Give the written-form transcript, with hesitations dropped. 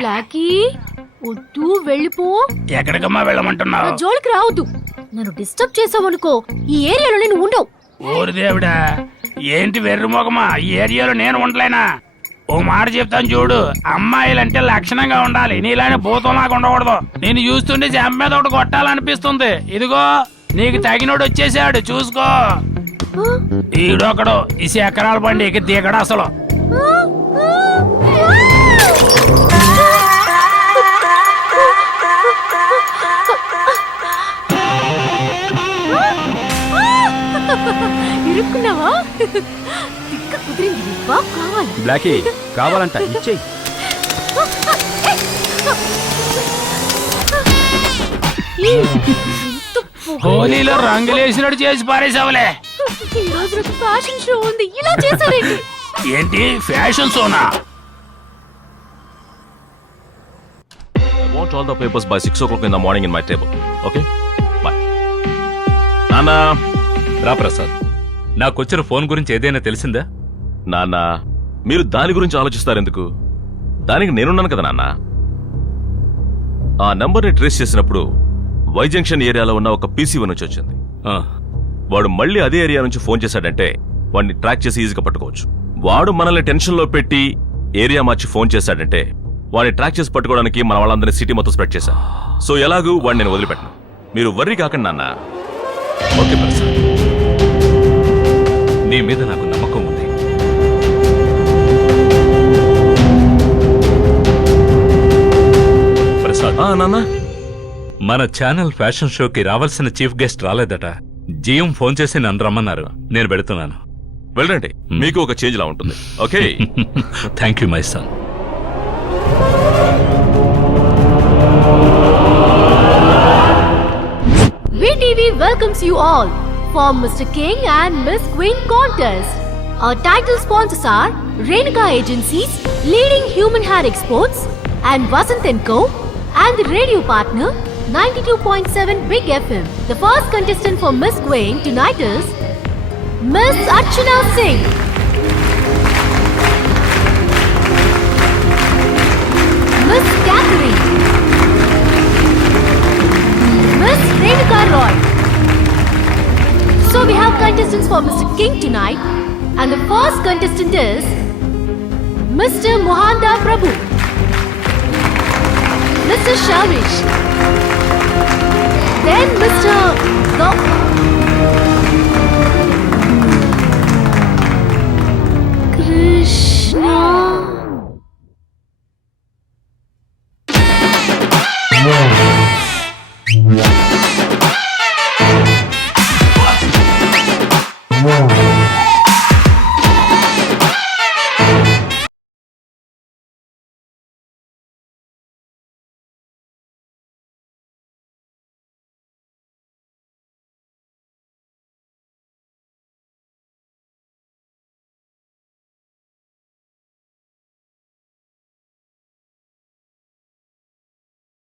Blackie వద్దు వెళ్ళిపో. ఎక్కడికమ్మా వెళ్ళమంటున్నావు? నా జోలికి రావద్దు. నన్ను డిస్టర్బ్ చేసావనుకో ఈ ఏరియాలో నేను ఉండవు. ఓరి దేవుడా, ఏంటి వెర్రి మొగమా, ఈ ఏరియాలో నేను ఉండలేనా? ఓ మాట చెప్తాను చూడు, అమ్మాయిలంటే లక్షణంగా ఉండాలి, నీలానే భూతంలాగా ఉండకూడదు. నేను చూస్తుంటే చెంప మీద ఒకటి కొట్టాలనిపిస్తుంది. ఇదిగో నీకు తగినోడు వచ్చేసాడు, చూసుకో. ఈడొకడు ఈ ఎకరాల బండి ఎక్కి దిగడు అసలు. ఇరుక్కున్నావా? తిక్క కుదిరింది. కావాలి బ్లాకీ, కావాలంట ఇచ్చేయి. హోలీలో రంగులేసినట్టు చేసి పారేసావులే. ఈ రోజు నాకు ఫ్యాషన్ షో ఉంది, ఇలా చేశారేంటి? ఏంటి fashion షోనా? I want all the papers by 6 o'clock in the morning in my table. Okay? Bye. నాన్నా, రా ప్రసాద్. నాకొచ్చిన ఫోన్ గురించి ఏదైనా తెలిసిందా? నాన్న, మీరు దాని గురించి ఆలోచిస్తారెందుకు? దానికి నేనున్నాను కదా నాన్న. ఆ నంబర్ని ట్రేస్ చేసినప్పుడు వై జంక్షన్ ఏరియాలో ఉన్న ఒక పీసీ నుంచి వచ్చింది. వాడు మళ్ళీ అదే ఏరియా నుంచి ఫోన్ చేశాడంటే వాడిని ట్రాక్ చేసి ఈజీగా పట్టుకోవచ్చు. వాడు మనల్ని టెన్షన్లో పెట్టి ఏరియా మార్చి ఫోన్ చేశాడంటే వాడిని ట్రాక్ చేసి పట్టుకోవడానికి మన వాళ్ళందరినీ సిటీ మొత్తం స్ప్రెడ్ చేశాం. సో ఎలాగూ వాడిని నేను వదిలిపెట్టను. మీరు వర్రీ కాకండి నాన్న. ఓకే ప్రసాద్, నీ మీద నాకు నమ్మకం ఉంది. ప్రసాద్, నాన్న, మన ఛానల్ ఫ్యాషన్ షోకి రావాల్సిన చీఫ్ గెస్ట్ రాలేదట. జిఎం ఫోన్ చేసి నన్ను రమ్మన్నారు. నేను వెళుతున్నాను. వెళ్ళండి, మీకు ఒక చేంజ్ లా ఉంటుంది. Okay? Thank you my son. VTV welcomes you all for Mr. King and Miss Queen contest. Our title sponsors are Renuka Agencies, leading human hair exports, and Vasant & Co. and the radio partner 92.7 Big FM. The first contestant for Miss Queen tonight is Miss Archana Singh. Miss Catherine. Miss Renuka Roy. So we have contestants for Mr. King tonight, and the first contestant is Mr. Mohanda Prabhu, Mr. Shamish, then Mr.